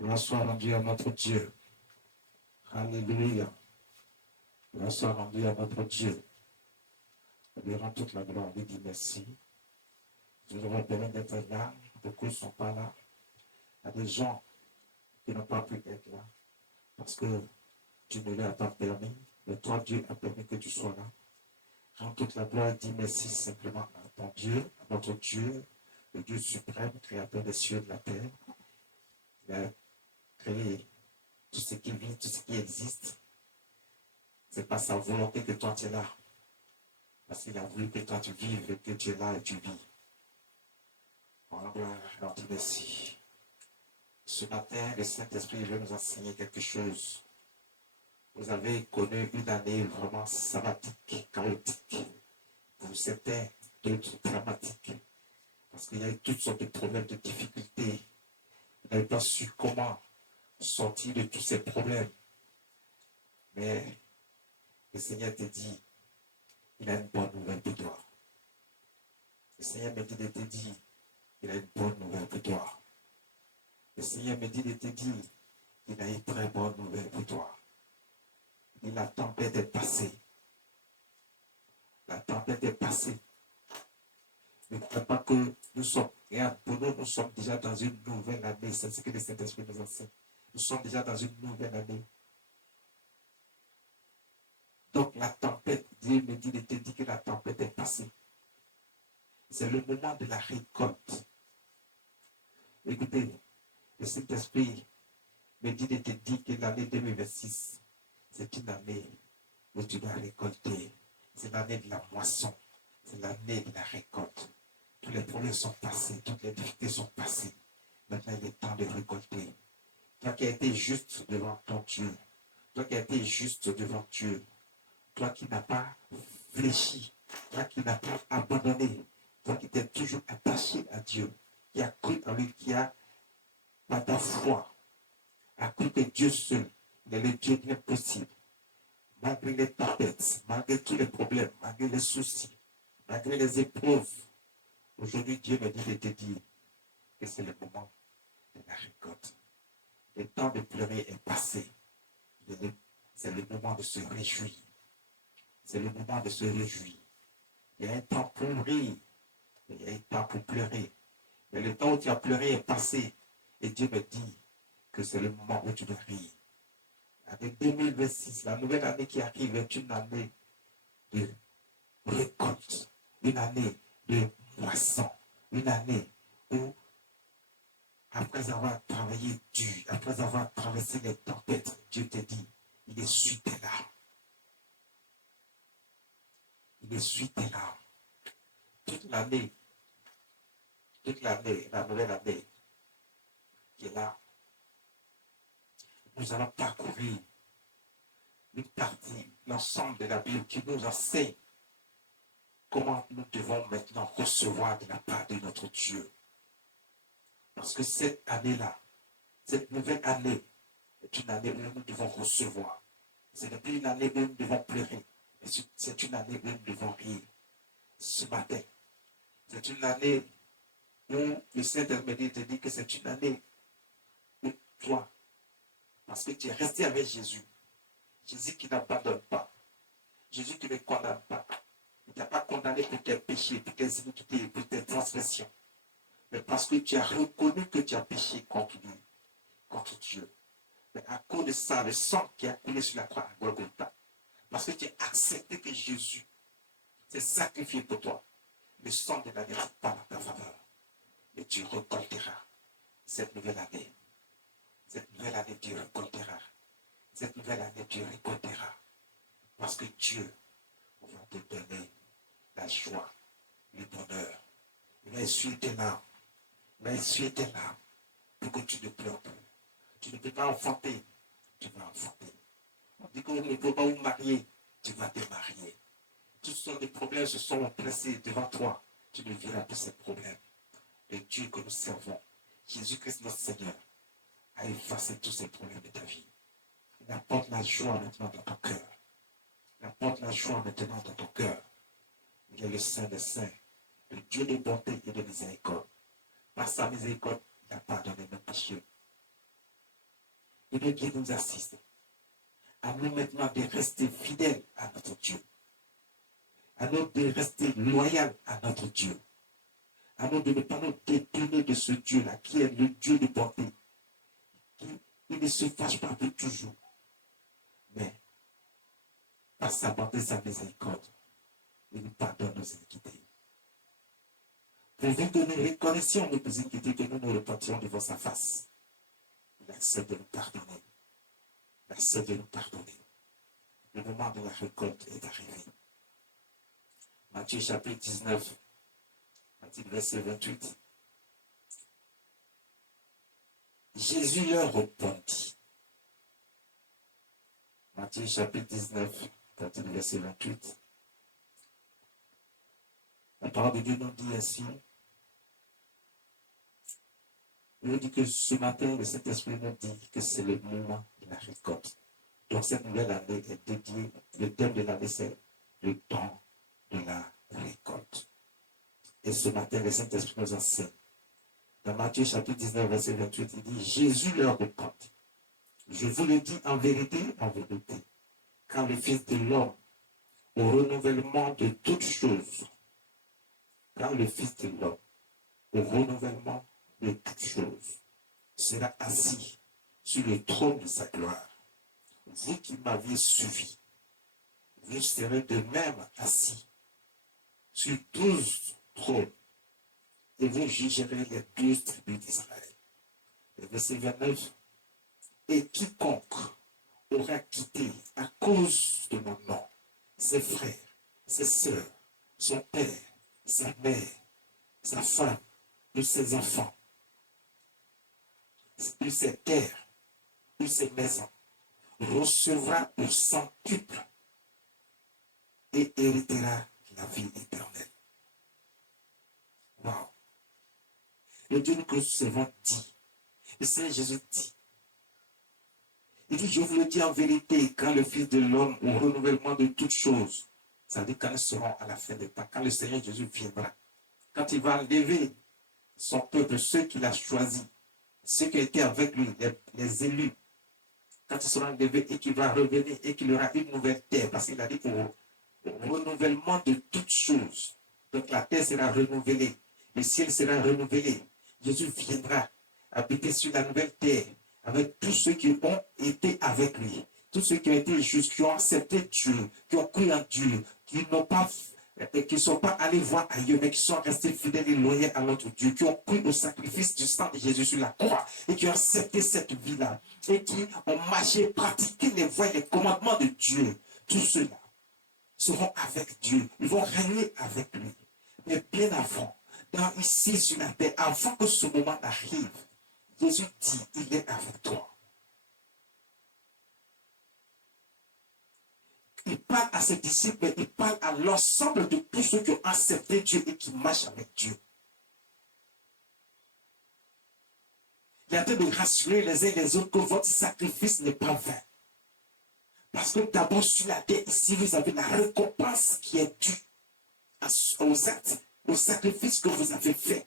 Gloire soit rendue à notre Dieu. Alléluia. Gloire soit rendue à notre Dieu. Lui rend toute la gloire. Lui dit merci. Je vous rappelle d'être là. Beaucoup ne sont pas là. Il y a des gens qui n'ont pas pu être là parce que tu ne leur as pas permis. Mais toi, Dieu a permis que tu sois là. Rends toute la gloire. Dis merci simplement à ton Dieu, à notre Dieu, le Dieu suprême, créateur des cieux et de la terre. Il a créé tout ce qui vit, tout ce qui existe. Ce n'est pas sa volonté que toi tu es là. Parce qu'il a voulu que toi tu vives et que tu es là et tu vis. On leur dit merci. Ce matin, le Saint-Esprit veut nous enseigner quelque chose. Vous avez connu une année vraiment sabbatique, chaotique. Pour certains, d'autres dramatiques. Parce qu'il y a eu toutes sortes de problèmes, de difficultés. Vous n'avez pas su comment sortir de tous ces problèmes. Mais le Seigneur te dit, il a une bonne nouvelle pour toi. Le Seigneur me dit de te dire, il a une bonne nouvelle pour toi. Le Seigneur me dit de te dire, il a une très bonne nouvelle pour toi. Et la tempête est passée. La tempête est passée. Ne crois pas que nous sommes, regarde, pour nous, nous sommes déjà dans une nouvelle année. C'est ce que le Saint-Esprit nous enseigne. Nous sommes déjà dans une nouvelle année. Donc la tempête, Dieu me dit de te dire que la tempête est passée. C'est le moment de la récolte. Écoutez, le Saint-Esprit me dit de te dire que l'année 2026, c'est une année où tu dois récolter. C'est l'année de la moisson. C'est l'année de la récolte. Tous les problèmes sont passés. Toutes les difficultés sont passées. Maintenant, il est temps de récolter. Toi qui as été juste devant ton Dieu. Toi qui as été juste devant Dieu. Toi qui n'as pas fléchi. Toi qui n'as pas abandonné. Toi qui t'es toujours attaché à Dieu. Qui a cru en lui, qui a par ta foi, a cru que Dieu seul est le Dieu de l'impossible. Malgré les tempêtes, malgré tous les problèmes, malgré les soucis, malgré les épreuves, aujourd'hui Dieu me dit de te dire que c'est le moment de la récolte. Le temps de pleurer est passé. C'est le moment de se réjouir. C'est le moment de se réjouir. Il y a un temps pour rire, il y a un temps pour pleurer. Mais le temps où tu as pleuré est passé. Et Dieu me dit que c'est le moment où tu dois rire. Avec 2026, la nouvelle année qui arrive est une année de récolte, une année de moisson, une année où, après avoir travaillé dur, après avoir traversé les tempêtes, Dieu te dit, il essuie tes larmes. Il essuie tes larmes. Toute l'année, la nouvelle année qui est là, nous allons parcourir une partie, l'ensemble de la Bible qui nous enseigne comment nous devons maintenant recevoir de la part de notre Dieu. Parce que cette année-là, cette nouvelle année, est une année où nous devons recevoir. Ce n'est plus une année où nous devons pleurer, mais c'est une année où nous devons rire. Ce matin, c'est une année où le Saint-Esprit te dit que c'est une année où toi, parce que tu es resté avec Jésus, Jésus qui n'abandonne pas, Jésus qui ne condamne pas, il ne t'a pas condamné pour tes péchés, pour tes iniquités, pour tes transgressions, mais parce que tu as reconnu que tu as péché contre lui, contre Dieu. Mais à cause de ça, le sang qui a coulé sur la croix à Golgotha, parce que tu as accepté que Jésus s'est sacrifié pour toi, le sang de l'année parle en ta faveur. Et tu récolteras cette nouvelle année. Cette nouvelle année, tu récolteras. Cette nouvelle année, tu récolteras. Parce que Dieu va te donner la joie, le bonheur. Il va essuyer tes larmes. Il va essuyer tes larmes pour que tu ne pleures plus. Tu ne peux pas enfanter. Tu vas enfanter. On dit qu'on ne peut pas vous marier. Tu vas te marier. Toutes sortes de problèmes se sont pressés devant toi. Tu ne verras plus ces problèmes. Et Dieu que nous servons, Jésus-Christ notre Seigneur, a effacé tous ces problèmes de ta vie. Il apporte la joie maintenant dans ton cœur. Il apporte la joie maintenant dans ton cœur. Il est le Saint des Saints, le Dieu de bonté et de miséricorde. Par sa miséricorde, il a pardonné nos péchés. Que le Dieu nous assiste. À nous maintenant de rester fidèles à notre Dieu. À nous de rester loyaux à notre Dieu. À nous de ne pas nous détourner de ce Dieu-là, qui est le Dieu de bonté. Il ne se fâche pas pour toujours. Mais, par sa bonté, sa miséricorde, il nous pardonne nos iniquités. Pourvu que nous reconnaissions nos iniquités, que nous nous repentions devant sa face, il accepte de nous pardonner. Il accepte de nous pardonner. Le moment de la récolte est arrivé. Matthieu chapitre 19, verset 28. Jésus leur répondit. Matthieu chapitre 19, verset 28. La parole de Dieu nous dit ainsi. Il nous dit que ce matin, le Saint-Esprit nous dit que c'est le moment de la récolte. Donc cette nouvelle année est dédiée, le thème de l'année, c'est le temps de la récolte. Et ce matin, le Saint-Esprit nous enseigne. Dans Matthieu chapitre 19, verset 28, il dit, Jésus leur répondit. Je vous le dis en vérité, quand le Fils de l'homme, au renouvellement de toutes choses, quand le Fils de l'homme, au renouvellement de toutes choses, sera assis sur le trône de sa gloire, vous qui m'aviez suivi, vous serez de même assis sur 12 trônes, et vous jugerez les 12 tribus d'Israël. Le verset 29. Et quiconque aura quitté à cause de mon nom ses frères, ses sœurs, son père, sa mère, sa femme, ou ses enfants, ou ses terres, ou ses maisons, recevra au centuple et héritera la vie éternelle. Wow. Le Dieu que nous servons dit, le Seigneur Jésus dit, il dit, je vous le dis en vérité, quand le Fils de l'homme, au renouvellement de toutes choses, ça veut dire quand nous serons à la fin des temps, quand le Seigneur Jésus viendra, quand il va lever son peuple, ceux qu'il a choisis, ceux qui étaient avec lui, les élus, quand ils seront levés et qu'il va revenir et qu'il y aura une nouvelle terre, parce qu'il a dit au renouvellement de toutes choses. Donc la terre sera renouvelée, le ciel sera renouvelé. Jésus viendra habiter sur la nouvelle terre avec tous ceux qui ont été avec lui, tous ceux qui ont été justes, qui ont accepté Dieu, qui ont cru en Dieu, qui n'ont pas qui ne sont pas allés voir ailleurs, mais qui sont restés fidèles et loyaux à notre Dieu, qui ont cru au sacrifice du sang de Jésus sur la croix et qui ont accepté cette vie-là et qui ont marché, pratiqué les voies et les commandements de Dieu. Tous ceux-là seront avec Dieu, ils vont régner avec lui. Mais bien avant, ici sur la terre, avant que ce moment arrive, Jésus dit, il est avec toi. Il parle à ses disciples, mais il parle à l'ensemble de tous ceux qui ont accepté Dieu et qui marchent avec Dieu. Il est en train de rassurer les uns et les autres que votre sacrifice n'est pas vain. Parce que d'abord sur la terre, ici, vous avez la récompense qui est due aux actes, aux sacrifices que vous avez faits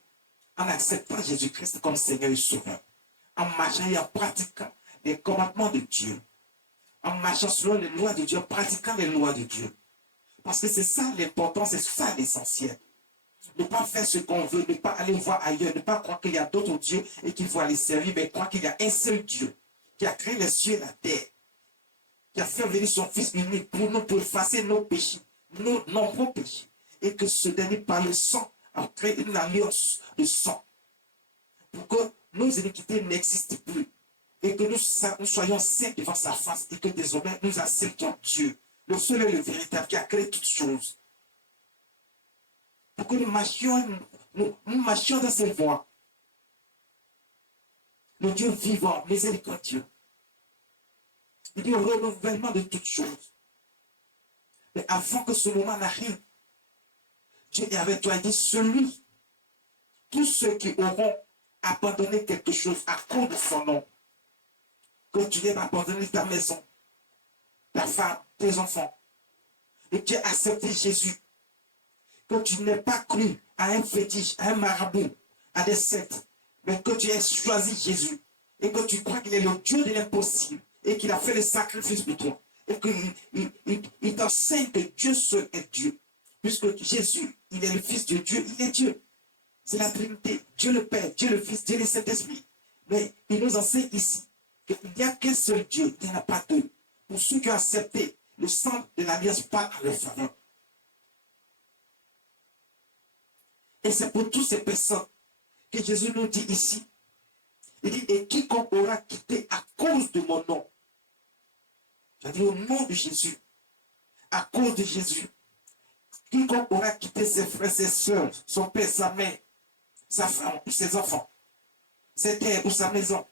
en acceptant Jésus-Christ comme Seigneur et Sauveur, en marchant et en pratiquant les commandements de Dieu, en marchant selon les lois de Dieu, en pratiquant les lois de Dieu. Parce que c'est ça l'important, c'est ça l'essentiel. Ne pas faire ce qu'on veut, ne pas aller voir ailleurs, ne pas croire qu'il y a d'autres dieux et qu'il faut aller servir, mais croire qu'il y a un seul Dieu qui a créé les cieux et la terre, qui a fait venir son Fils unique pour nous, pour effacer nos péchés, nos nombreux péchés, et que ce dernier, par le sang, a créé une alliance de sang, pour que nos iniquités n'existent plus, et que nous soyons saints devant sa face, et que désormais nous acceptons Dieu, le seul et le véritable, qui a créé toutes choses, pour que nous marchions dans ses voies. Le Dieu vivant, miséricordieux. Il dit au renouvellement de toutes choses. Mais avant que ce moment n'arrive, Dieu est avec toi. Il dit, tous ceux qui auront abandonné quelque chose à cause de son nom, que tu n'aies pas abandonné ta maison, ta femme, tes enfants, et que tu aies accepté Jésus, que tu n'aies pas cru à un fétiche, à un marabout, à des sectes, mais que tu aies choisi Jésus et que tu crois qu'il est le Dieu de l'impossible et qu'il a fait le sacrifice pour toi et qu'il t'enseigne que Dieu seul est Dieu. Puisque Jésus, il est le Fils de Dieu, il est Dieu. C'est la Trinité, Dieu le Père, Dieu le Fils, Dieu le Saint-Esprit. Mais il nous enseigne ici qu'il n'y a qu'un seul Dieu, il n'y en a pas deux. Pour ceux qui ont accepté le sang de l'alliance par leur faveur. Et c'est pour tous ces personnes que Jésus nous dit ici. Il dit, et quiconque aura quitté à cause de mon nom, c'est-à-dire au nom de Jésus, à cause de Jésus, quiconque aura quitté ses frères, ses soeurs, son père, sa mère, sa femme ou ses enfants, ses terres ou sa maison,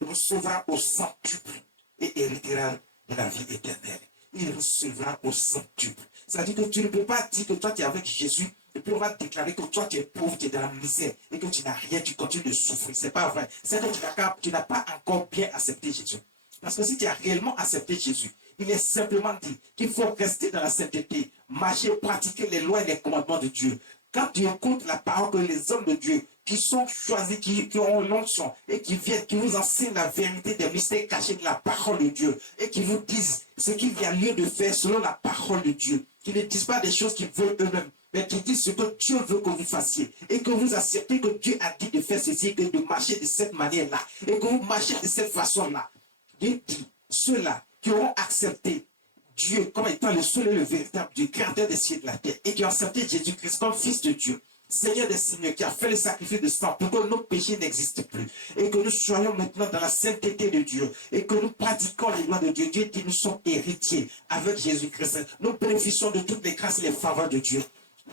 recevra au centuple et héritera de la vie éternelle. Il recevra au centuple. C'est-à-dire que tu ne peux pas dire que toi tu es avec Jésus et puis on va te déclarer que toi tu es pauvre, tu es dans la misère et que tu n'as rien, tu continues de souffrir. C'est pas vrai. C'est que tu n'as pas encore bien accepté Jésus. Parce que si tu as réellement accepté Jésus, il est simplement dit qu'il faut rester dans la sainteté, marcher, pratiquer les lois et les commandements de Dieu. Quand tu écoutes la parole que les hommes de Dieu qui sont choisis, qui ont l'onction et qui viennent, qui vous enseignent la vérité des mystères cachés de la parole de Dieu et qui vous disent ce qu'il y a lieu de faire selon la parole de Dieu, qui ne disent pas des choses qu'ils veulent eux-mêmes, mais qui disent ce que Dieu veut que vous fassiez et que vous acceptez que Dieu a dit de faire ceci, que de marcher de cette manière-là et que vous marchez de cette façon-là. Dieu dit, ceux-là qui auront accepté Dieu comme étant le seul et le véritable Dieu, créateur des cieux et de la terre, et qui ont accepté Jésus-Christ comme Fils de Dieu, Seigneur des Seigneurs, qui a fait le sacrifice de sang pour que nos péchés n'existent plus, et que nous soyons maintenant dans la sainteté de Dieu, et que nous pratiquons les lois de Dieu. Dieu dit, nous sommes héritiers avec Jésus-Christ. Nous bénéficions de toutes les grâces et les faveurs de Dieu.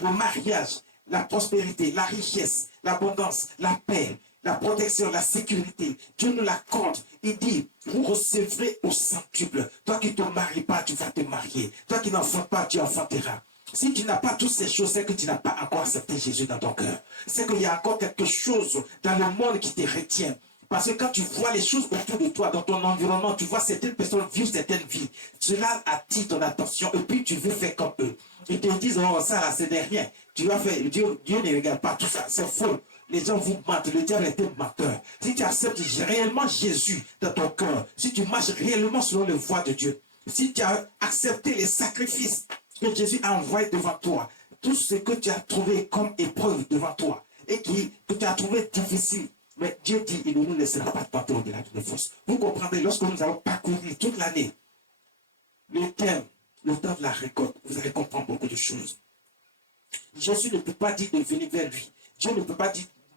Le mariage, la prospérité, la richesse, l'abondance, la paix, la protection, la sécurité, Dieu nous l'accorde. Il dit, vous recevrez au centuple. Toi qui ne te maries pas, tu vas te marier. Toi qui n'enfantes pas, tu enfanteras. Si tu n'as pas toutes ces choses, c'est que tu n'as pas encore accepté Jésus dans ton cœur. C'est qu'il y a encore quelque chose dans le monde qui te retient. Parce que quand tu vois les choses autour de toi, dans ton environnement, tu vois certaines personnes vivre certaines vies. Cela attire ton attention et puis tu veux faire comme eux. Ils te disent, oh ça là, c'est de rien. Tu vas faire, Dieu ne regarde pas tout ça, c'est faux. Les gens vous mentent, le diable est un menteur. Si tu acceptes réellement Jésus dans ton cœur, si tu marches réellement selon les voies de Dieu, si tu as accepté les sacrifices que Jésus a envoyés devant toi, tout ce que tu as trouvé comme épreuve devant toi et que tu as trouvé difficile, mais Dieu dit, il ne nous laissera pas tenter au-delà de nos forces. Vous comprendrez, lorsque nous allons parcourir toute l'année, le temps de la récolte, vous allez comprendre beaucoup de choses. Jésus ne peut pas dire de venir vers lui. Dieu ne peut pas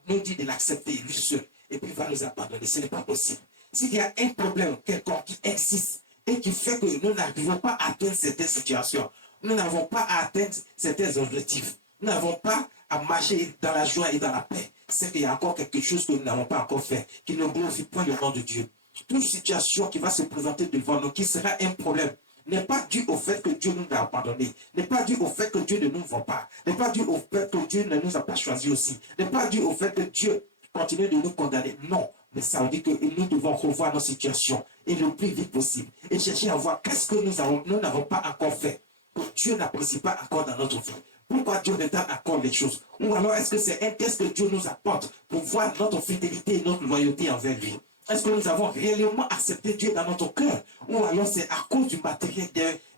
nous dire de l'accepter lui seul et puis il va nous abandonner. Ce n'est pas possible. S'il y a un problème quelconque qui existe et qui fait que nous n'arrivons pas à atteindre certaines situations, nous n'avons pas à atteindre certains objectifs, nous n'avons pas à marcher dans la joie et dans la paix, c'est qu'il y a encore quelque chose que nous n'avons pas encore fait, qui ne glorifie point le nom de Dieu. Toute situation qui va se présenter devant nous, qui sera un problème, n'est pas dû au fait que Dieu nous a abandonnés, n'est pas dû au fait que Dieu ne nous voit pas, n'est pas dû au fait que Dieu ne nous a pas choisis aussi, n'est pas dû au fait que Dieu continue de nous condamner. Non, mais ça veut dire que nous devons revoir nos situations et le plus vite possible et chercher à voir qu'est-ce que nous n'avons pas encore fait, que Dieu n'apprécie pas encore dans notre vie. Pourquoi Dieu retarde encore les choses? Ou alors est-ce que c'est un test que Dieu nous apporte pour voir notre fidélité et notre loyauté envers lui? Est-ce que nous avons réellement accepté Dieu dans notre cœur? Ou alors c'est à cause du matériel,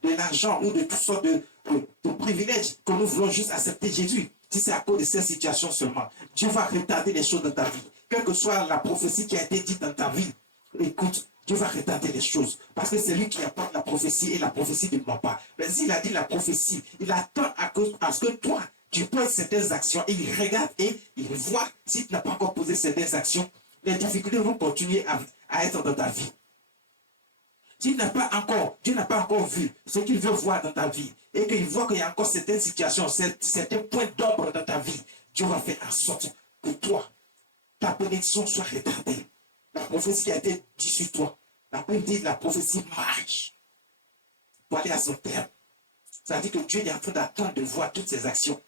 de l'argent ou de toutes sortes de privilèges que nous voulons juste accepter Jésus? Si c'est à cause de cette situation seulement, Dieu va retarder les choses dans ta vie. Quelle que soit la prophétie qui a été dite dans ta vie, écoute, Dieu va retarder les choses. Parce que c'est lui qui apporte la prophétie et la prophétie ne ment pas. Mais s'il a dit la prophétie, il attend à ce que toi, tu poses certaines actions et il regarde et il voit si tu n'as pas encore posé certaines actions. Les difficultés vont continuer à être dans ta vie. S'il n'a pas encore, Dieu n'a pas encore vu ce qu'il veut voir dans ta vie et qu'il voit qu'il y a encore certaines situations, certains points d'ombre dans ta vie, Dieu va faire en sorte que toi, ta bénédiction soit retardée. La prophétie qui a été dite sur toi, la Bible dit la prophétie marche pour aller à son terme. Ça veut dire que Dieu est en train d'attendre de voir toutes ses actions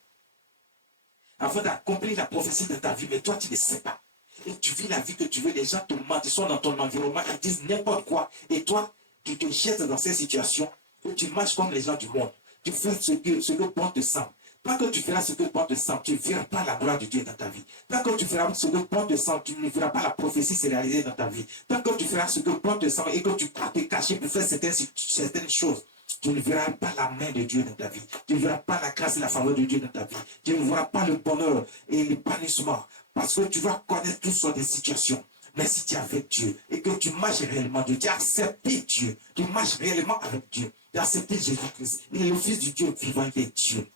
afin d'accomplir la prophétie de ta vie, mais toi tu ne sais pas. Et tu vis la vie que tu veux, les gens te mentent, ils sont dans ton environnement, ils disent n'importe quoi. Et toi, tu te jettes dans ces situations où tu marches comme les gens du monde. Tu fais ce que bon te semble. Tant que tu feras ce que bon te semble, tu ne verras pas la gloire de Dieu dans ta vie. Tant que tu feras ce que bon te semble, tu ne verras pas la prophétie se réaliser dans ta vie. Tant que tu feras ce que bon te semble et que tu crois te cacher pour faire certaines choses, tu ne verras pas la main de Dieu dans ta vie. Tu ne verras pas la grâce et la faveur de Dieu dans ta vie. Tu ne verras pas le bonheur et l'épanouissement. Parce que tu vas connaître toutes sortes de situations. Mais si tu es avec Dieu et que tu marches réellement Dieu, tu as accepté Dieu, tu marches réellement avec Dieu, tu as accepté Jésus-Christ. Il est le Fils du Dieu vivant, il est Dieu.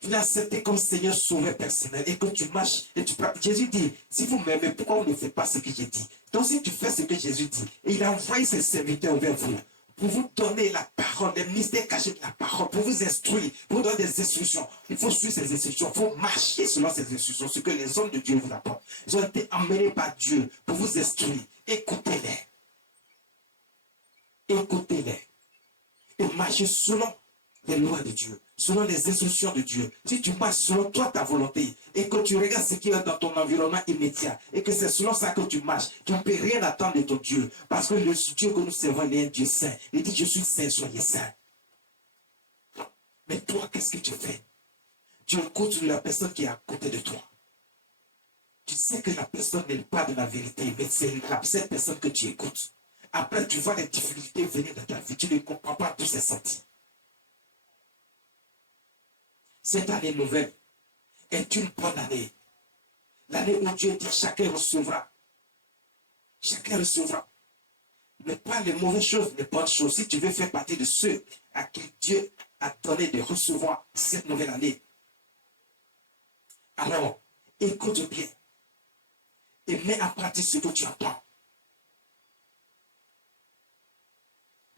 Tu l'as accepté comme Seigneur sauveur personnel et que tu marches et tu pratiques. Jésus dit, si vous m'aimez, pourquoi vous ne faites pas ce que j'ai dit? Donc si tu fais ce que Jésus dit, et il a envoyé ses serviteurs vers vous, pour vous donner la parole, les mystères cachés de la parole, pour vous instruire, pour vous donner des instructions. Il faut suivre ces instructions, il faut marcher selon ces instructions, ce que les hommes de Dieu vous apportent. Ils ont été emmenés par Dieu pour vous instruire. Écoutez-les. Écoutez-les. Et marchez selon les lois de Dieu, selon les instructions de Dieu. Si tu marches selon toi, ta volonté, et que tu regardes ce qui est dans ton environnement immédiat, et que c'est selon ça que tu marches, tu ne peux rien attendre de ton Dieu. Parce que le Dieu que nous servons, il est un Dieu saint. Il dit, je suis saint, soyez saint. Mais toi, qu'est-ce que tu fais? Tu écoutes la personne qui est à côté de toi. Tu sais que la personne n'est pas de la vérité, mais c'est cette personne que tu écoutes. Après, tu vois les difficultés venir dans ta vie. Tu ne comprends pas d'où c'est sorti. Cette année nouvelle est une bonne année. L'année où Dieu dit chacun recevra. Chacun recevra. Mais pas les mauvaises choses, les bonnes choses. Si tu veux faire partie de ceux à qui Dieu a donné de recevoir cette nouvelle année, alors écoute bien et mets en pratique ce que tu entends.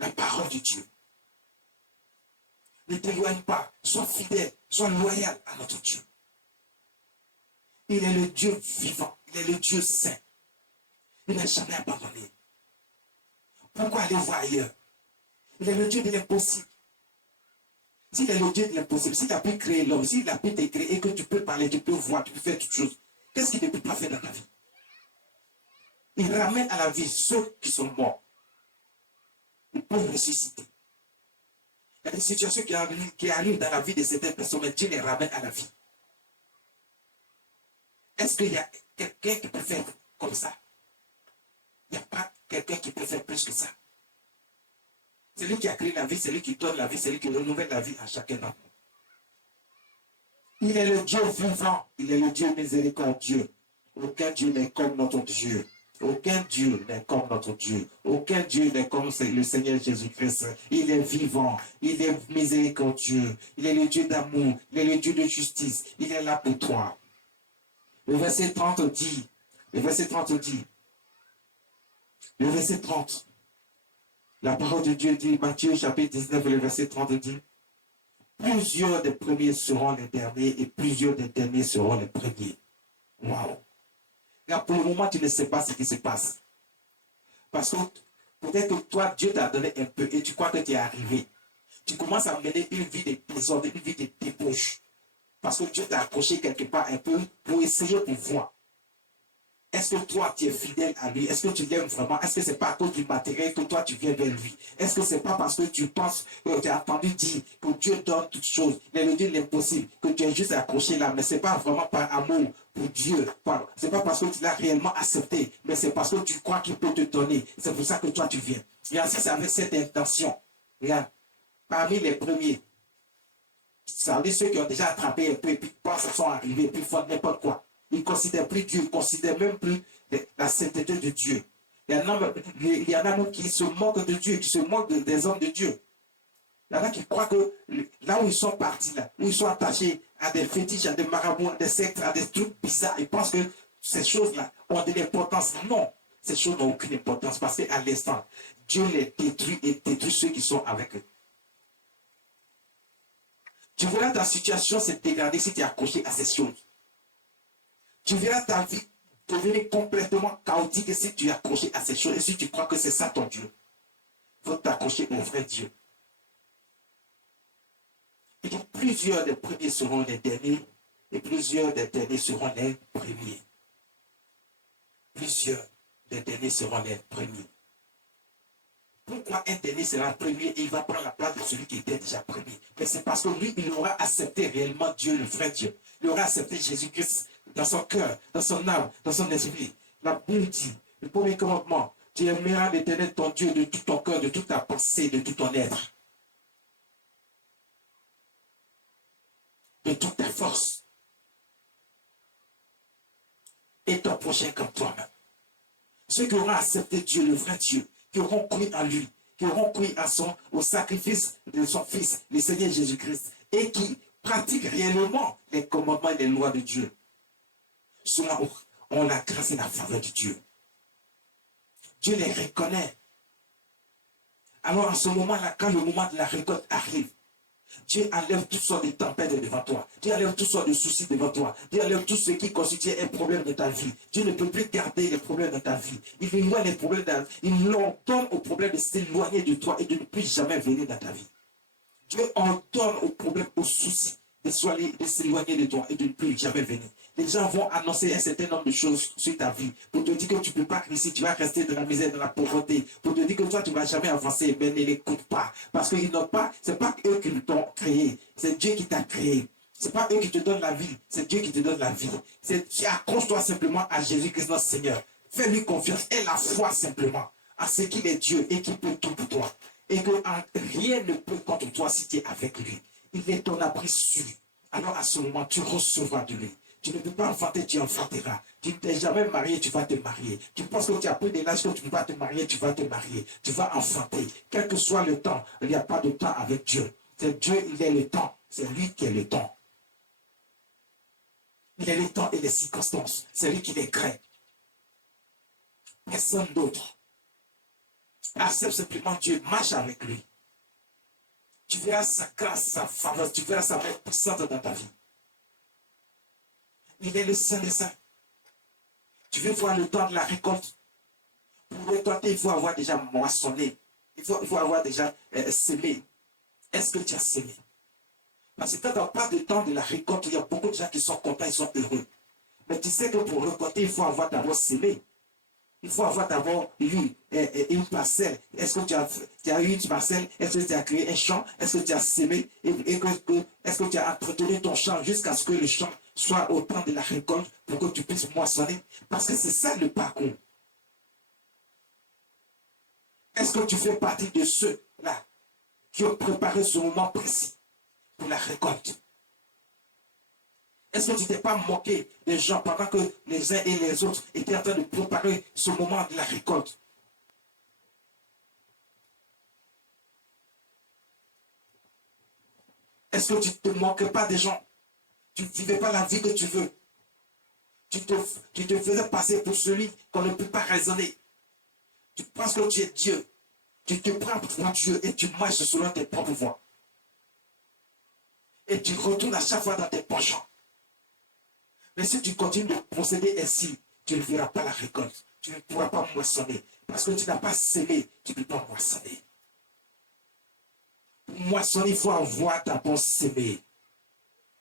La parole de Dieu. Ne t'éloigne pas, sois fidèle, sois loyal à notre Dieu. Il est le Dieu vivant, il est le Dieu saint. Il n'a jamais abandonné. Pourquoi aller voir ailleurs? Il est le Dieu de l'impossible. S'il est le Dieu de l'impossible, s'il a pu créer l'homme, s'il a pu te créer et que tu peux parler, tu peux voir, tu peux faire toutes choses, qu'est-ce qu'il ne peut pas faire dans ta vie? Il ramène à la vie ceux qui sont morts. Ils peuvent ressusciter. Il y a des situations qui arrivent dans la vie de certaines personnes, mais Dieu les ramène à la vie. Est-ce qu'il y a quelqu'un qui peut faire comme ça? Il n'y a pas quelqu'un qui peut faire plus que ça. C'est lui qui a créé la vie, c'est lui qui donne la vie, c'est lui qui renouvelle la vie à chacun d'entre nous. Il est le Dieu vivant, il est le Dieu miséricordieux. Aucun Dieu n'est comme notre Dieu. Aucun Dieu n'est comme notre Dieu. Aucun Dieu n'est comme le Seigneur Jésus-Christ. Il est vivant, il est miséricordieux, il est le Dieu d'amour, il est le Dieu de justice. Il est là pour toi. Le verset 30 dit, le verset 30 dit, le verset 30, la parole de Dieu dit, Matthieu chapitre 19, le verset 30 dit, plusieurs des premiers seront les derniers et plusieurs des derniers seront les premiers. Waouh! Pour le moment, tu ne sais pas ce qui se passe. Parce que peut-être que toi, Dieu t'a donné un peu et tu crois que tu es arrivé. Tu commences à mener une vie de désordre, une vie de débauche. Parce que Dieu t'a accroché quelque part un peu pour essayer de voir. Est-ce que toi, tu es fidèle à lui? Est-ce que tu l'aimes vraiment? Est-ce que c'est pas à cause du matériel que toi, tu viens vers lui? Est-ce que c'est pas parce que tu penses, que tu as entendu dire que Dieu donne toutes choses, mais le Dieu de l'impossible, que tu es juste accroché là, mais c'est pas vraiment par amour pour Dieu. C'est pas parce que tu l'as réellement accepté, mais c'est parce que tu crois qu'il peut te donner. C'est pour ça que toi, tu viens. Et ainsi, c'est avec cette intention. Regarde, parmi les premiers, ça veut dire ceux qui ont déjà attrapé un peu et puis pensent qu'ils sont arrivés et puis font n'importe quoi. Ils ne considèrent plus Dieu, ils ne considèrent même plus la sainteté de Dieu. Il y en a même qui se moquent de Dieu, qui se moquent des hommes de Dieu. Il y en a qui croient que là où ils sont partis, là, où ils sont attachés à des fétiches, à des marabouts, à des sectes, à des trucs bizarres, ils pensent que ces choses-là ont de l'importance. Non, ces choses n'ont aucune importance parce qu'à l'instant, Dieu les détruit et détruit ceux qui sont avec eux. Tu verras ta situation se dégrader si tu es accroché à ces choses. Tu verras ta vie devenir complètement chaotique si tu es accroché à ces choses et si tu crois que c'est ça ton Dieu. Il faut t'accrocher au vrai Dieu. Et donc, plusieurs des premiers seront les derniers et plusieurs des derniers seront les premiers. Plusieurs des derniers seront les premiers. Pourquoi un dernier sera premier et il va prendre la place de celui qui était déjà premier? Mais c'est parce que lui, il aura accepté réellement Dieu, le vrai Dieu. Il aura accepté Jésus-Christ dans son cœur, dans son âme, dans son esprit. La Bible dit, le premier commandement, tu aimeras l'Éternel ton Dieu de tout ton cœur, de toute ta pensée, de tout ton être, de toute ta force, et ton prochain comme toi-même. Ceux qui auront accepté Dieu, le vrai Dieu, qui auront cru en lui, qui auront cru au sacrifice de son Fils, le Seigneur Jésus-Christ, et qui pratiquent réellement les commandements et les lois de Dieu, ceux-là ont la grâce et la faveur de Dieu. Dieu les reconnaît. Alors en ce moment-là, quand le moment de la récolte arrive, Dieu enlève toutes sortes de tempêtes devant toi. Dieu enlève toutes sortes de soucis devant toi. Dieu enlève tout ce qui constitue un problème de ta vie. Dieu ne peut plus garder les problèmes de ta vie. Il éloigne les problèmes de ta vie. Il l'ordonne au problème de s'éloigner de toi et de ne plus jamais venir dans ta vie. Dieu ordonne au problème, aux soucis de s'éloigner de toi et de ne plus jamais venir. Les gens vont annoncer un certain nombre de choses sur ta vie pour te dire que tu ne peux pas réussir, tu vas rester dans la misère, dans la pauvreté, pour te dire que toi tu ne vas jamais avancer, mais ne l'écoute pas. Parce qu'ils n'ont pas, ce n'est pas eux qui t'ont créé, c'est Dieu qui t'a créé. Ce n'est pas eux qui te donnent la vie, c'est Dieu qui te donne la vie. Accroche-toi simplement à Jésus-Christ notre Seigneur. Fais-lui confiance et la foi simplement à ce qu'il est Dieu et qu'il peut tout pour toi. Et que rien ne peut contre toi si tu es avec lui. Il est ton abri sûr. Alors à ce moment, tu recevras de lui. Tu ne peux pas enfanter, tu enfanteras. Tu ne t'es jamais marié, tu vas te marier. Tu penses que tu as pris de l'âge que tu ne peux pas te marier, tu vas te marier. Tu vas enfanter. Quel que soit le temps, il n'y a pas de temps avec Dieu. C'est Dieu, il est le temps. C'est lui qui est le temps. Il est le temps et les circonstances. C'est lui qui les crée. Personne d'autre. Accepte simplement Dieu, marche avec lui. Tu verras sa grâce, sa faveur, tu verras sa main puissante dans ta vie. Il est le Saint des Saints. Tu veux voir le temps de la récolte. Pour récolter, il faut avoir déjà moissonné. Il faut avoir déjà semé. Est-ce que tu as semé? Parce que quand on parle du temps de la récolte, il y a beaucoup de gens qui sont contents, ils sont heureux. Mais tu sais que pour récolter, il faut avoir d'abord semé. Il faut avoir d'abord eu une parcelle. Est-ce que tu as eu une parcelle? Est-ce que tu as créé un champ? Est-ce que tu as semé? Est-ce que tu as entretenu ton champ jusqu'à ce que le champ soit au temps de la récolte pour que tu puisses moissonner? Parce que c'est ça le parcours. Est-ce que tu fais partie de ceux-là qui ont préparé ce moment précis pour la récolte? Est-ce que tu t'es pas moqué des gens pendant que les uns et les autres étaient en train de préparer ce moment de la récolte? Est-ce que tu ne te moquais pas des gens? Tu ne vivais pas la vie que tu veux. Tu te faisais passer pour celui qu'on ne peut pas raisonner. Tu penses que tu es Dieu. Tu te prends pour Dieu et tu marches selon tes propres voies. Et tu retournes à chaque fois dans tes penchants. Mais si tu continues de procéder ainsi, tu ne verras pas la récolte. Tu ne pourras pas moissonner. Parce que tu n'as pas semé, tu ne peux pas moissonner. Pour moissonner, il faut avoir d'abord semé.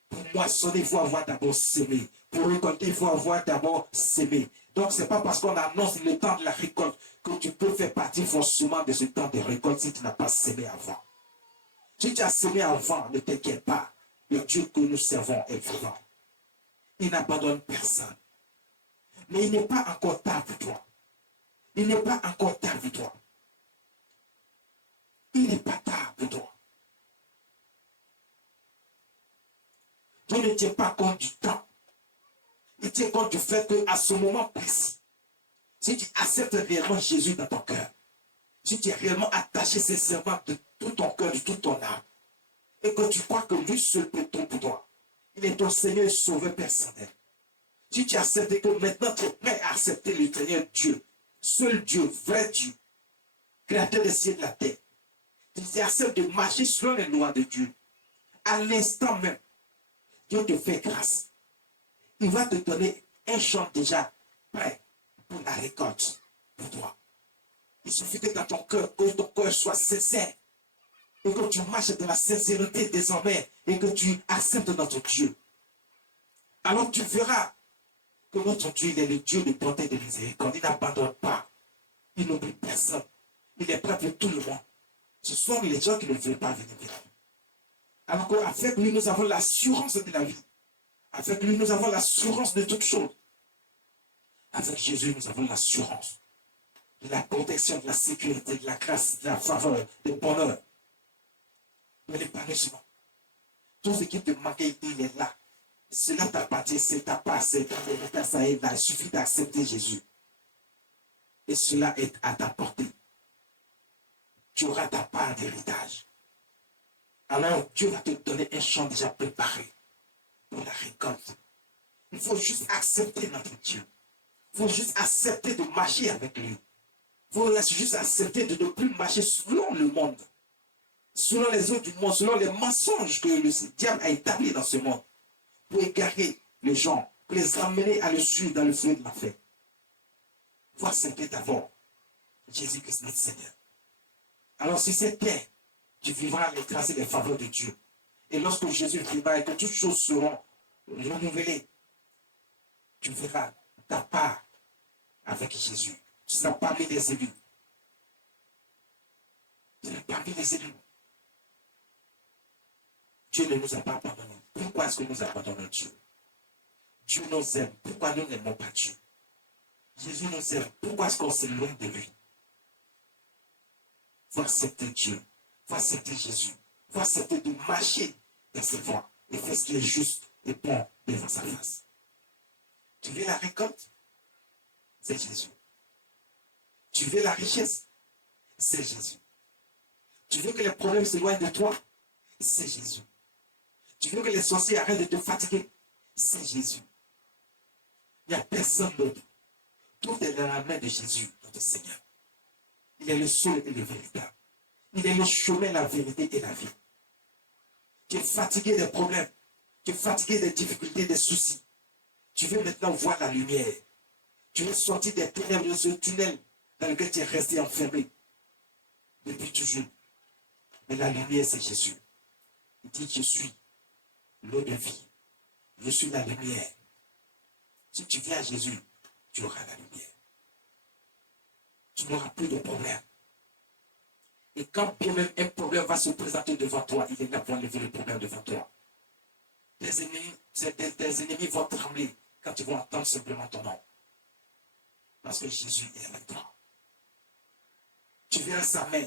Pour moissonner, il faut avoir d'abord semé. Pour récolter, il faut avoir d'abord semé. Donc, ce n'est pas parce qu'on annonce le temps de la récolte que tu peux faire partie forcément de ce temps de récolte si tu n'as pas semé avant. Si tu as semé avant, ne t'inquiète pas. Le Dieu que nous servons est vivant. Il n'abandonne personne. Mais il n'est pas encore tard pour toi. Il n'est pas encore tard pour toi. Il n'est pas tard pour toi. Dieu ne tient pas compte du temps. Il tient compte du fait qu'à ce moment précis, si tu acceptes réellement Jésus dans ton cœur, si tu es réellement attaché sincèrement de tout ton cœur, de toute ton âme, et que tu crois que lui seul peut tout pour toi, il est ton Seigneur et Sauveur personnel. Si tu acceptes que maintenant tu es prêt à accepter le Seigneur Dieu, seul Dieu, vrai Dieu, créateur des cieux et de la terre, tu acceptes de marcher selon les lois de Dieu, à l'instant même, Dieu te fait grâce. Il va te donner un champ déjà prêt pour la récolte pour toi. Il suffit que dans ton cœur, que ton cœur soit sincère et que tu marches dans la sincérité désormais et que tu acceptes notre Dieu. Alors tu verras que notre Dieu, il est le Dieu de bonté et de miséricorde. Il n'abandonne pas. Il n'oublie personne. Il est prêt pour tout le monde. Ce sont les gens qui ne veulent pas venir vers lui. Alors qu'avec lui, nous avons l'assurance de la vie. Avec lui, nous avons l'assurance de toutes choses. Avec Jésus, nous avons l'assurance de la protection, de la sécurité, de la grâce, de la faveur, du bonheur, de l'épanouissement. Tout ce qui te manquait, il est là. Cela t'appartient, c'est ta part, c'est ta vérité, ça est là. Il suffit d'accepter Jésus. Et cela est à ta portée. Tu auras ta part d'héritage. Alors Dieu va te donner un champ déjà préparé pour la récolte. Il faut juste accepter notre Dieu. Il faut juste accepter de marcher avec lui. Il faut juste accepter de ne plus marcher selon le monde, selon les autres du monde, selon les mensonges que le diable a établis dans ce monde, pour égarer les gens, pour les amener à le suivre dans le feu de l'enfer. Il faut accepter d'abord Jésus-Christ notre Seigneur. Alors si c'est terre, tu vivras les grâces et les faveurs de Dieu. Et lorsque Jésus viendra et que toutes choses seront renouvelées, tu verras ta part avec Jésus. Tu seras parmi les élus. Tu seras parmi les élus. Dieu ne nous a pas abandonnés. Pourquoi est-ce que nous abandonnons Dieu? Dieu nous aime. Pourquoi nous n'aimons pas Dieu? Jésus nous aime. Pourquoi est-ce qu'on s'éloigne de lui? Il faut accepter Dieu. Il faut accepter Jésus. Il faut accepter de marcher dans ses voies et faire ce qui est juste et bon devant sa face. Tu veux la récolte? C'est Jésus. Tu veux la richesse? C'est Jésus. Tu veux que les problèmes s'éloignent de toi? C'est Jésus. Tu veux que les sorciers arrêtent de te fatiguer? C'est Jésus. Il n'y a personne d'autre. Tout est dans la main de Jésus, notre Seigneur. Il est le seul et le véritable. Il est le chemin, la vérité et la vie. Tu es fatigué des problèmes. Tu es fatigué des difficultés, des soucis. Tu veux maintenant voir la lumière. Tu veux sortir des ténèbres de ce tunnel dans lequel tu es resté enfermé depuis toujours. Mais la lumière, c'est Jésus. Il dit, je suis l'eau de vie. Je suis la lumière. Si tu viens à Jésus, tu auras la lumière. Tu n'auras plus de problème. Et quand bien même un problème va se présenter devant toi, il est là pour enlever le problème devant toi. Tes ennemis vont trembler quand ils vont entendre simplement ton nom. Parce que Jésus est avec toi. Tu verras sa main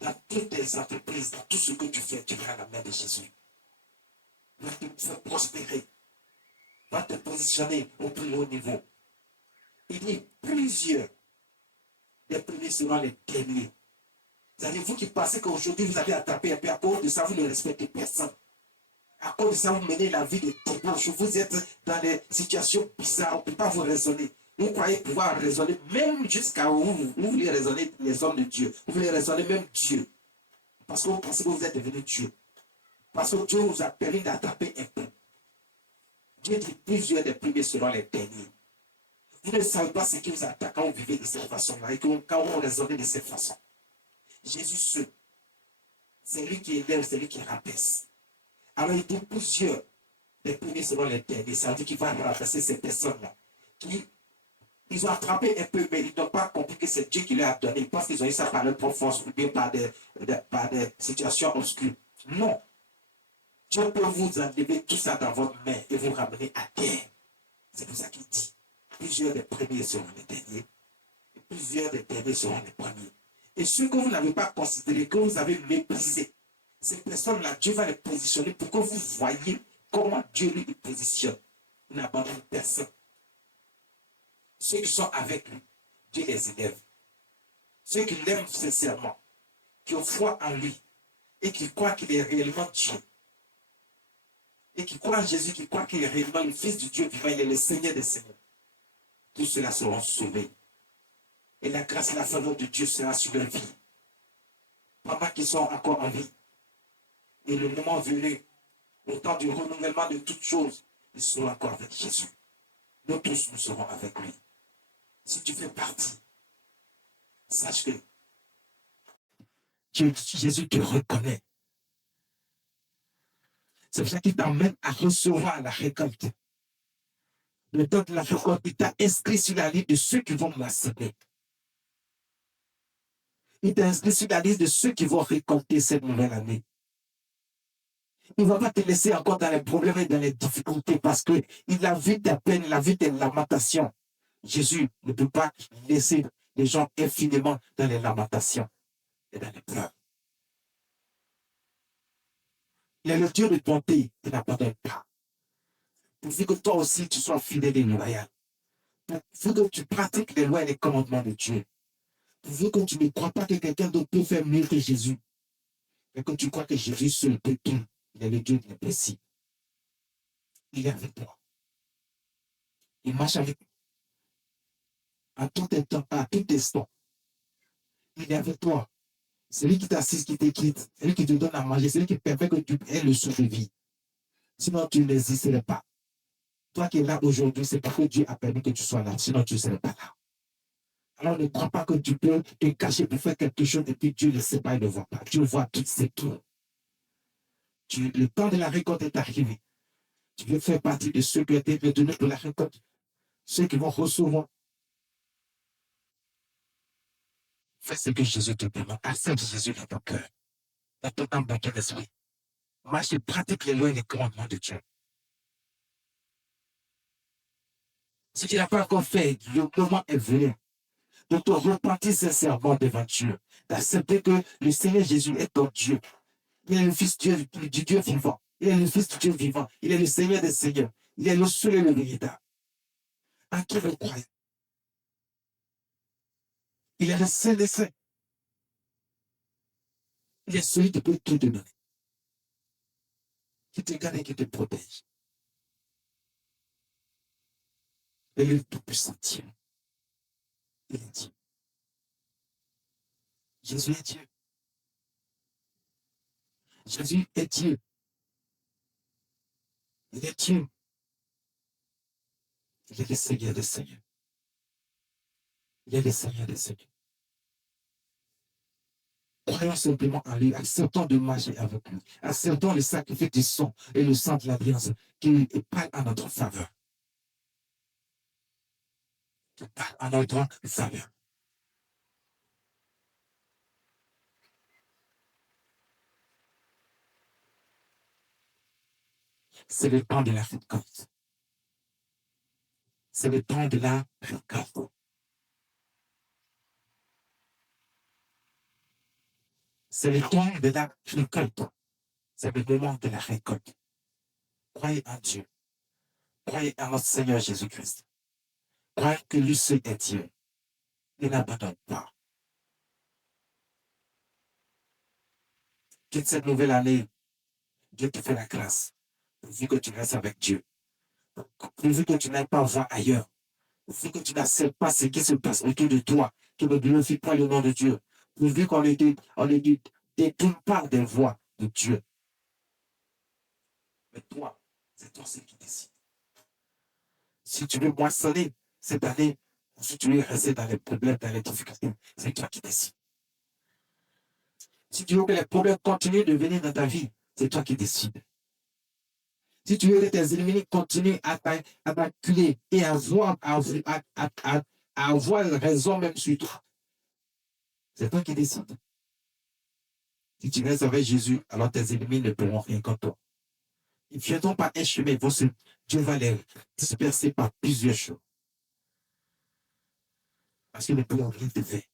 dans toutes tes entreprises, dans tout ce que tu fais, tu verras la main de Jésus. Il va te faire prospérer. Il va te positionner au plus haut niveau. Il dit plusieurs des premiers seront les derniers. Vous qui pensez qu'aujourd'hui vous avez attrapé un peu, à cause de ça, vous ne respectez personne. À cause de ça, vous menez la vie de débauche. Vous êtes dans des situations bizarres, on ne peut pas vous raisonner. Vous croyez pouvoir raisonner, même jusqu'à où vous voulez raisonner les hommes de Dieu. Vous voulez raisonner même Dieu. Parce que vous pensez que vous êtes devenu Dieu. Parce que Dieu vous a permis d'attraper un peu. Dieu dit plusieurs des premiers seront les derniers. Vous ne savez pas ce qui vous attaque quand vous vivez de cette façon-là et quand vous raisonnez de cette façon. Jésus seul, c'est lui qui élève, c'est lui qui rabaisse. Alors il dit plusieurs des premiers seront les derniers. Ça veut dire qu'il va rabaisser ces personnes-là. Ils ont attrapé un peu, mais ils n'ont pas compris que c'est Dieu qui leur a donné. Ils pensent qu'ils ont eu ça par leur propre force ou bien par des situations obscures. Non. Dieu peut vous enlever tout ça dans votre main et vous ramener à terre. C'est pour ça qu'il dit. Plusieurs des premiers seront les derniers. Et plusieurs des derniers seront les premiers. Et ceux que vous n'avez pas considérés, que vous avez méprisés, ces personnes-là, Dieu va les positionner pour que vous voyez comment Dieu lui positionne. Il n'abandonne personne. Ceux qui sont avec lui, Dieu les élève. Ceux qui l'aiment sincèrement, qui ont foi en lui et qui croient qu'il est réellement Dieu. Et qui croient en Jésus, qui croient qu'il est réellement le Fils du Dieu vivant, il est le Seigneur des Seigneurs. Tous ceux-là seront sauvés. Et la grâce et la faveur de Dieu sera sur leur vie. Pendant qu'ils sont encore en vie. Et le moment venu, au temps du renouvellement de toutes choses, ils seront encore avec Jésus. Nous tous, nous serons avec lui. Si tu fais partie, sache que Jésus te reconnaît. C'est pour ça qu'il t'emmène à recevoir la récolte. Le temps de la récolte, il t'a inscrit sur la liste de ceux qui vont m'assumer. Il t'a inscrit sur la liste de ceux qui vont récolter cette nouvelle année. Il ne va pas te laisser encore dans les problèmes et dans les difficultés parce qu'il a vu ta peine, il a vu tes lamentations. Jésus ne peut pas laisser les gens infiniment dans les lamentations et dans les pleurs. Il est le Dieu de bonté, il n'abandonne pas. Pourvu que toi aussi tu sois fidèle et loyal. Pourvu que tu pratiques les lois et les commandements de Dieu. Pourvu que tu ne crois pas que quelqu'un d'autre peut faire mieux que Jésus. Mais que tu crois que Jésus seul peut tout. Il est le Dieu de l'impossible. Il est avec toi. Il marche avec toi à tout instant, à tout instant. Il est avec toi. C'est lui qui t'assiste, qui t'équite, c'est lui qui te donne à manger, c'est lui qui permet que tu aies le souffle de vie. Sinon, tu n'existerais pas. Toi qui es là aujourd'hui, c'est parce que Dieu a permis que tu sois là. Sinon, tu ne serais pas là. Alors, ne crois pas que tu peux te cacher pour faire quelque chose et puis Dieu ne sait pas, il ne voit pas. Dieu voit tout, c'est tout. Le temps de la récolte est arrivé. Tu veux faire partie de ceux qui ont été retenus pour la récolte. Ceux qui vont recevoir. Fais ce que Jésus te demande. Accepte Jésus dans ton cœur, dans ton âme, dans ton esprit. Marche et pratique les lois et les commandements de Dieu. Si tu n'as pas encore fait, le moment est venu de te repentir sincèrement devant Dieu, d'accepter que le Seigneur Jésus est ton Dieu. Il est le Fils du Dieu vivant. Il est le Fils du Dieu vivant. Il est le Seigneur des Seigneurs. Il est le seul et le véritable. À qui le croyez? Il est le Saint des Saints. Il est celui qui peut tout te donner, qui te garde et qui te protège. Il est le Tout-Puissant Dieu. Il est Dieu. Jésus est Dieu. Jésus est Dieu. Il est Dieu. Il est le Seigneur des Seigneurs. Il est le Seigneur des Seigneurs. Croyons simplement en lui, acceptons de marcher avec lui, acceptons le sacrifice du sang et le sang de l'alliance qui parle en notre faveur. Qui parle en notre faveur. C'est le temps de la récolte. C'est le temps de la récolte. C'est le temps de la récolte. C'est le moment de la récolte. Croyez en Dieu. Croyez en notre Seigneur Jésus-Christ. Croyez que lui seul est Dieu. Il n'abandonne pas. Que cette nouvelle année, Dieu te fait la grâce. Vu que tu restes avec Dieu. Vu que tu n'ailles pas voir ailleurs. Vu que tu n'acceptes pas ce qui se passe autour de toi, qui ne glorifie pas le nom de Dieu. Vu qu'on ne détourne pas des voies de Dieu. Mais toi, c'est toi ce qui décide. Si tu veux moissonner cette année, ou si tu veux rester dans les problèmes, dans les difficultés, c'est toi qui décides. Si tu veux que les problèmes continuent de venir dans ta vie, c'est toi qui décides. Si tu veux que tes ennemis continuent à t'acculer et à avoir raison même sur toi, c'est toi qui décides. Si tu restes avec Jésus, alors tes ennemis ne pourront rien contre toi. Ils ne viendront pas un chemin, Dieu va les disperser par plusieurs choses. Parce qu'ils ne pourront rien te faire.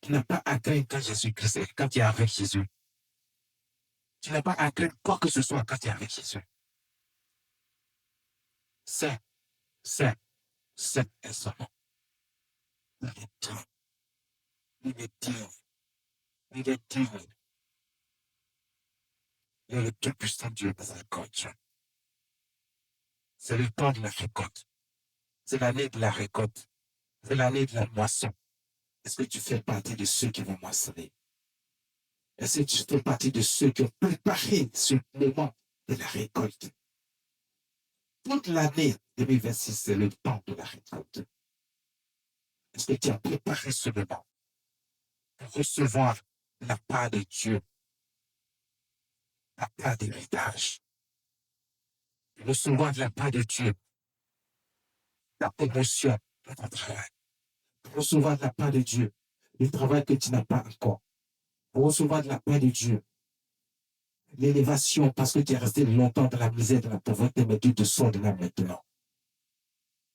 Tu n'as pas à craindre quand Jésus-Christ est, quand tu es avec Jésus. Tu n'as pas à craindre quoi que ce soit quand tu es avec Jésus. C'est est son nom. Il est Dieu. Il est Dieu. Il est Dieu. Il est le Tout-Puissant Dieu miséricordieux. C'est le temps de la récolte. C'est l'année de la récolte. C'est l'année de la moisson. Est-ce que tu fais partie de ceux qui vont moissonner? Est-ce que tu fais partie de ceux qui ont préparé ce moment de la récolte? Toute l'année 2026, c'est le temps de la récolte. Est-ce que tu as préparé ce moment pour recevoir la part de Dieu, la part d'héritage, recevoir de la part de Dieu la promotion de ton travail, pour recevoir de la part de Dieu le travail que tu n'as pas encore, pour recevoir de la part de Dieu l'élévation parce que tu es resté longtemps dans la misère, dans la pauvreté, mais Dieu te sort de là maintenant.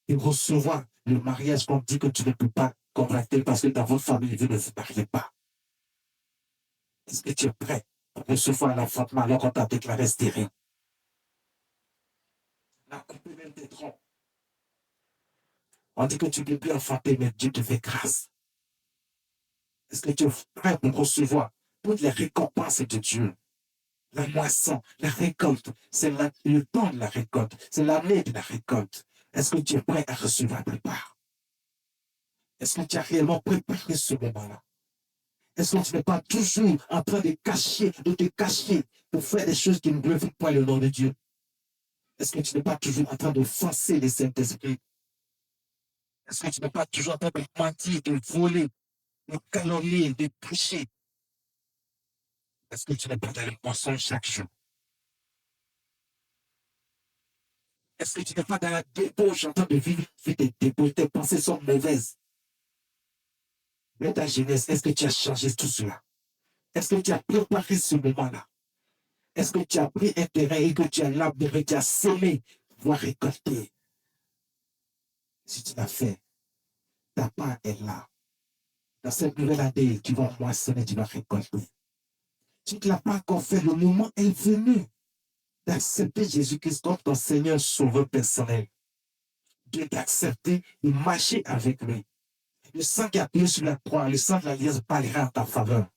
Et recevoir le mariage qu'on dit que tu ne peux pas contracter parce que dans votre famille, vous ne vous mariez pas. Est-ce que tu es prêt pour recevoir l'enfantement alors qu'on t'a déclaré stérile? La coupe même des troncs. On dit que tu ne peux plus enfanter, mais Dieu te fait grâce. Est-ce que tu es prêt pour recevoir toutes les récompenses de Dieu? La moisson, la récolte, c'est le temps de la récolte, c'est l'année de la récolte. Est-ce que tu es prêt à recevoir ta part? Est-ce que tu as réellement préparé ce moment-là? Est-ce que tu n'es pas toujours en train de te cacher pour faire des choses qui ne glorifient pas le nom de Dieu? Est-ce que tu n'es pas toujours en train de forcer les Saint-Esprit? Est-ce que tu n'es pas toujours en train de mentir, de voler, de calomnier, de tricher? Est-ce que tu n'es pas dans le mensonge chaque jour? Est-ce que tu n'es pas dans la débauche en train de vivre tes débauches, tes pensées sont mauvaises? Mais ta jeunesse, est-ce que tu as changé tout cela? Est-ce que tu as préparé ce moment-là? Est-ce que tu as pris un terrain et que tu as labouré, tu as semé pour récolter? Si tu l'as fait, ta part est là. Dans cette nouvelle année, tu vas moissonner, tu vas récolter. Si tu ne l'as pas encore fait, le moment est venu d'accepter Jésus-Christ comme ton Seigneur sauveur personnel. Dieu d'accepter et marcher avec lui. Le sang qui a payé sur la croix, le sang de l'Alliance parlera en ta faveur.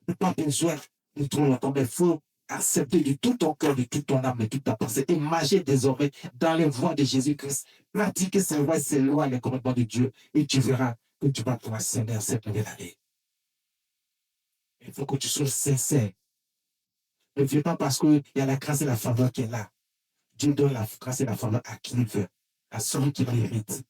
Tu n'as pas besoin de trop longtemps, mais il faut accepter de tout ton cœur, de toute ton âme, de toute ta pensée et marcher désormais dans les voies de Jésus-Christ. Pratiquer ses voies, ses lois, les commandements de Dieu et tu verras que tu vas pouvoir s'aimer cette nouvelle année. Il faut que tu sois sincère. Ne viens pas parce qu'il y a la grâce et la faveur qui est là. Dieu donne la grâce et la faveur à qui il veut, à celui qui mérite.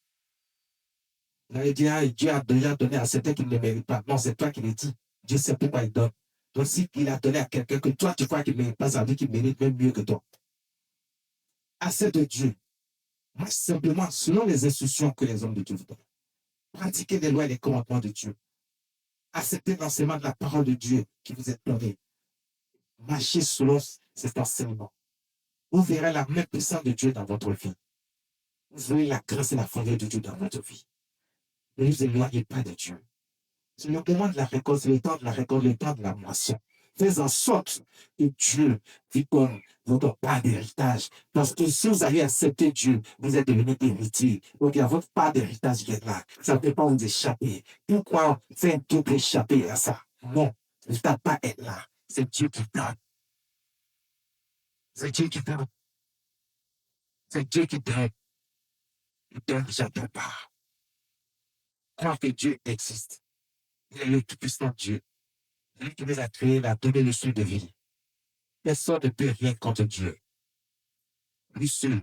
Vous allez dire, ah, Dieu a déjà donné à certains qui ne méritent pas. Non, c'est toi qui le dis. Dieu sait pourquoi il donne. Donc, s'il a donné à quelqu'un que toi, tu crois qu'il ne mérite pas, ça veut dire qu'il mérite même mieux que toi. Accepte Dieu. Marche simplement selon les instructions que les hommes de Dieu vous donnent. Pratiquez les lois et les commandements de Dieu. Acceptez l'enseignement de la parole de Dieu qui vous est donné. Marchez selon cet enseignement. Vous verrez la main puissante de Dieu dans votre vie. Vous verrez la grâce et la faveur de Dieu dans votre vie. Ne vous éloignez pas de Dieu. C'est le moment de la récolte, c'est le temps de la récolte, le temps de la moisson. Faites en sorte que Dieu vous donne votre part d'héritage. Parce que si vous avez accepté Dieu, vous êtes devenu héritier. Donc il y a votre part d'héritage qui est là. Ça ne peut pas vous échapper. Pourquoi faire tout pour échapper à ça? Non, ta part est là. C'est Dieu qui donne. C'est Dieu qui donne. C'est Dieu qui donne. Il donne déjà ta part. Crois que Dieu existe. Il est le tout-puissant Dieu. Lui qui nous a créé, il a donné le souffle de vie. Personne ne peut rien contre Dieu. Lui seul,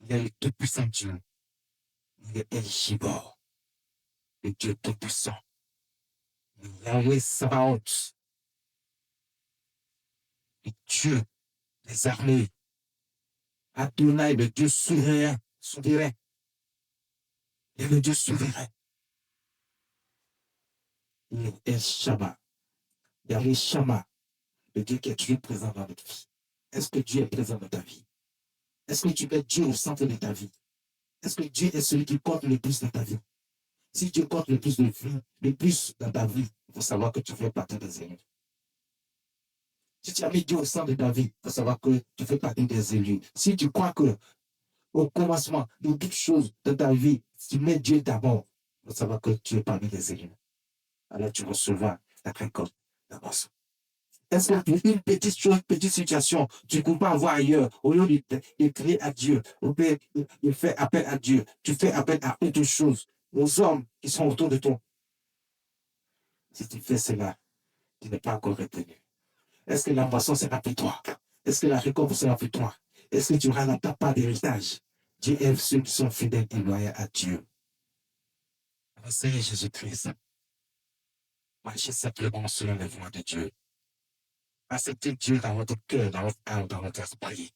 il est le tout-puissant Dieu. Il est El Shibor, le Dieu tout-puissant. Yahweh Sabaoth, le Dieu des armées. Adonai, le Dieu souverain, souverain. Il est le Dieu souverain. Il est El Shammah. Yahweh Shammah, le Dieu qui est toujours présent dans notre vie. Est-ce que Dieu est présent dans ta vie? Est-ce que tu mets Dieu au centre de ta vie? Est-ce que Dieu est celui qui compte le plus dans ta vie? Si Dieu compte le plus de vie, le plus dans ta vie, il faut savoir que tu fais partie des élus. Si tu as mis Dieu au centre de ta vie, il faut savoir que tu fais partie des élus. Si tu crois que au commencement de toutes choses de ta vie, si tu mets Dieu d'abord, il faut savoir que tu es parmi les élus. Alors tu recevras la récolte d'abord. Est-ce que une petite chose, une petite situation, tu ne peux pas avoir ailleurs, au lieu de crier à Dieu, de faire appel à Dieu, tu fais appel à autre chose, aux hommes qui sont autour de toi. Si tu fais cela, tu n'es pas encore retenu. Est-ce que la moisson sera pour toi? Est-ce que la récolte sera pour toi? Est-ce que tu auras la part d'héritage? Dieu aime ceux qui sont fidèles et loyaux à Dieu. Alors, Seigneur Jésus-Christ, marchez simplement selon les voies de Dieu. Acceptez Dieu dans votre cœur, dans votre âme, dans votre esprit.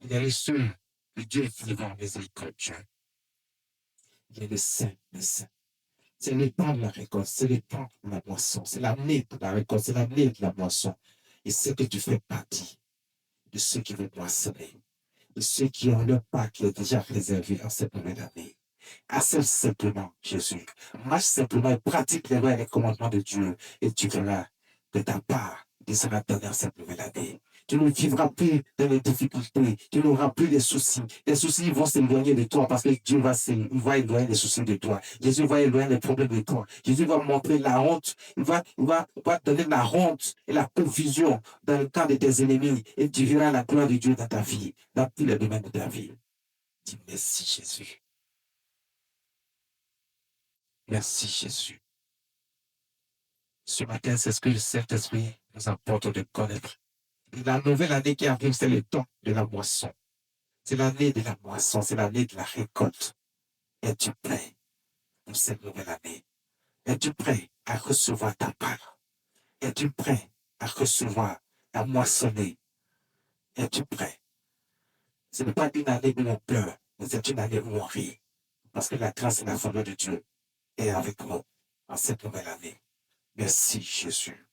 Il est le seul, le Dieu vivant, miséricordieux. Il est le Saint, le Saint. C'est le temps de la récolte, c'est le temps de la moisson, c'est l'année de la récolte, c'est l'année de la moisson. Et c'est que tu fais partie de ceux qui vont moissonner, de ceux qui ont le pas qui est déjà réservé en cette nouvelle année. Accepte simplement Jésus. Marche simplement et pratique les lois et les commandements de Dieu et tu verras de ta part il sera donné en cette nouvelle année. Tu ne vivras plus dans les difficultés, tu n'auras plus de soucis. Les soucis vont s'éloigner de toi parce que Dieu va éloigner les soucis de toi. Jésus va éloigner les problèmes de toi. Jésus va montrer la honte. Il va donner la honte et la confusion dans le camp de tes ennemis et tu verras la gloire de Dieu dans ta vie, dans tous les domaines de ta vie. Dis merci Jésus. Merci Jésus. Ce matin, c'est ce que le Saint-Esprit nous apporte de connaître. La nouvelle année qui arrive, c'est le temps de la moisson. C'est l'année de la moisson, c'est l'année de la récolte. Es-tu prêt pour cette nouvelle année? Es-tu prêt à recevoir ta part? Es-tu prêt à recevoir, à moissonner? Es-tu prêt? Ce n'est pas une année où on pleure, mais c'est une année où on rit. Parce que la grâce et la faveur de Dieu est avec nous en cette nouvelle année. Merci Jésus.